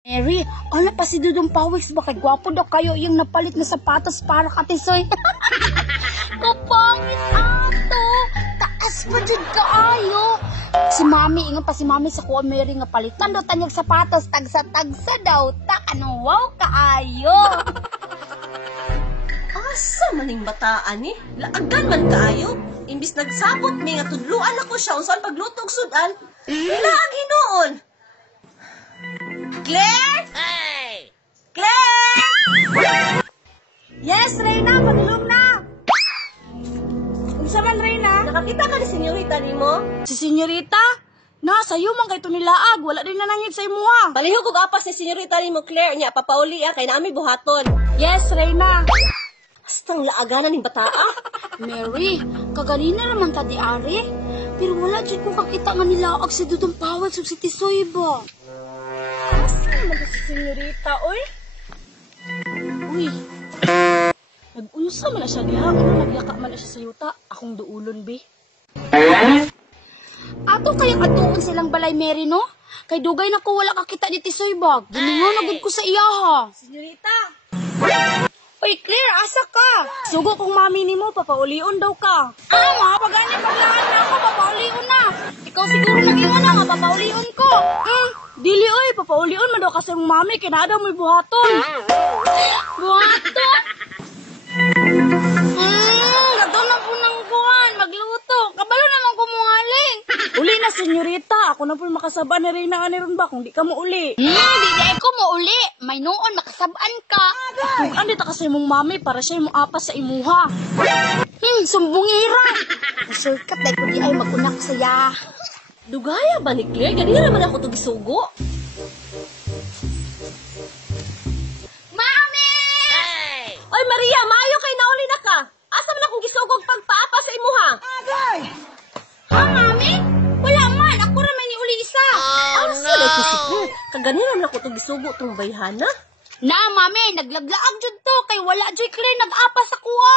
Mary, ano pa si Dudong Pawiks? Bakit gwapo daw kayo yung napalit na sapatos para katisoy? Kapangit ato! Taas pa dyan kaayo! Si Mami, ingat pa si Mami sa kuha Mary nga palitan daw tanyag sapatos, tagsa-tagsa daw. Ano, wow kaayo! Asa maning bataan eh? Laagan man kaayo. Imbis nagsabot may nga tudluan ako siya unsan paglutog sudan. Lagi noon. Claire? Hey! Claire! Yes, Reyna! Padulong na! Unsa man, Reyna? Nakakita ka ni senyorita nimo? Si senyorita? Sayo man kay ito nilaag. Wala din na nangit sa imuha. Palihog og apas ni senyorita nimo Claire niya papauli kay naami buhaton. Yes, Reyna. Astang laaganan ning bataa. Mary, kaganina naman ta di ari. Pero wala dyan kung kakita nga nilaag si Dudong Pawiks ug si Tisoy ba? Asa naman si senyorita, oy? Uy. Nag-unsa man na siya diha. Kung nagyaka man na siya sa yuta. Akong duulon, be. Ato kayang atuon silang balay, Mary, no? Kay dugay na ko wala kakita ni Tisoy ba? Giningaw na gud ko sa iya, ha? Senyorita! Uy, Claire, asa ka? Sugo kong mami ni mo, papaulion daw ka. Pagani paglahan na ako, papaulion na. Ikaw siguro nag-ingon na nga, papaulion ko. Dili, oy, papaulion man daw kasi yung mami, kinada mo'y buhaton. Buhaton? Gato na po ng buwan, magluto. Kabalo naman kumuhaling. Uli na, senyorita. Ako na po makasaba na rin na ron ba kung di ka mo uli. Di ko mo uli. May noon, makasabaan ka. Kung andito kasi mong mami para siya yung apas sa imuha. Sumbungira. Masurkat dahil ko di ay mag-unak saya. Dugaya ba ni Claire? Ganina naman ako to gisugo. Mami! Hey! Oy Maria, maayo kay nauli na ka. Asa man akong gisugog pagpaapa sa imuha? Agay! Ha, Mami? Wala man. Ako naman ni uli isa. Asa na ko si Claire? Kaganina naman ako to gisugo tong bayhana. Na, Mami. Naglaglaag dyan to. Kay wala dyan Claire nag-apas sa kuha.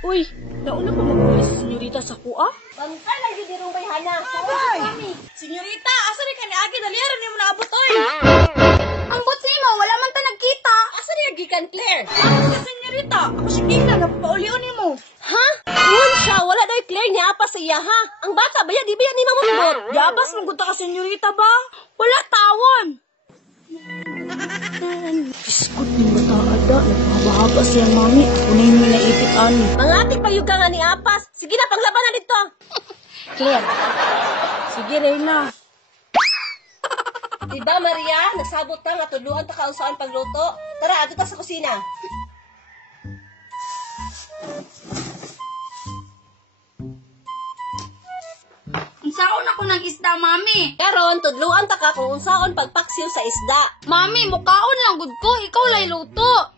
Uy, nauna pa mag-uli si senyorita sa kuha? Bantay lagi dirong bayhana. Mami! Senyorita, asa rin ka ni Agi? Daliaran niyo mo naabot, oy! Ang butsi mo, wala man ta nagkita. Asa niya gikan Claire? Ako si senyorita. Ako si Kina, napaulion ni mo. Ha? Uwan siya, wala daw Claire niya apa sa iya ha. Ang bata ba yan, di ba yan ni mamamabot? Yabas mong gusto ka senyorita ba? Wala tawon. Biskot ni bata ada. Nagpahaba siya, Mami. Ako na yung naipit ani. Mangatik pa yung ka nga ni Apas. Sige na, panglaban na dito. Claire. Sige, Reyna. Diba Maria, nagsabot ka nga tuluan ta kausaan pagluto. Tara, ato ta sa kusina. Unsaon ako ng isda, Mami? Karon, tudluan ta ka kung unsaon pagpaksiw sa isda. Mami, mukaon lang gud ko. Ikaw lay luto.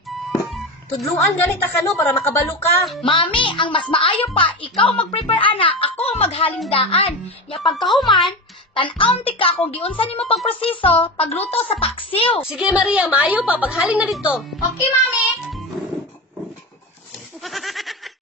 Tudluan ganita ka no para makabalo ka. Mami, ang mas maayo pa, ikaw mag-prepare ana, ako ang maghalindaan. Ya pagkahuman, tan-aon ti ka kung giunsa nimo pagproseso, pagluto sa paksiw. Sige Maria, maayo pa paghaling na dito. Okay, Mami.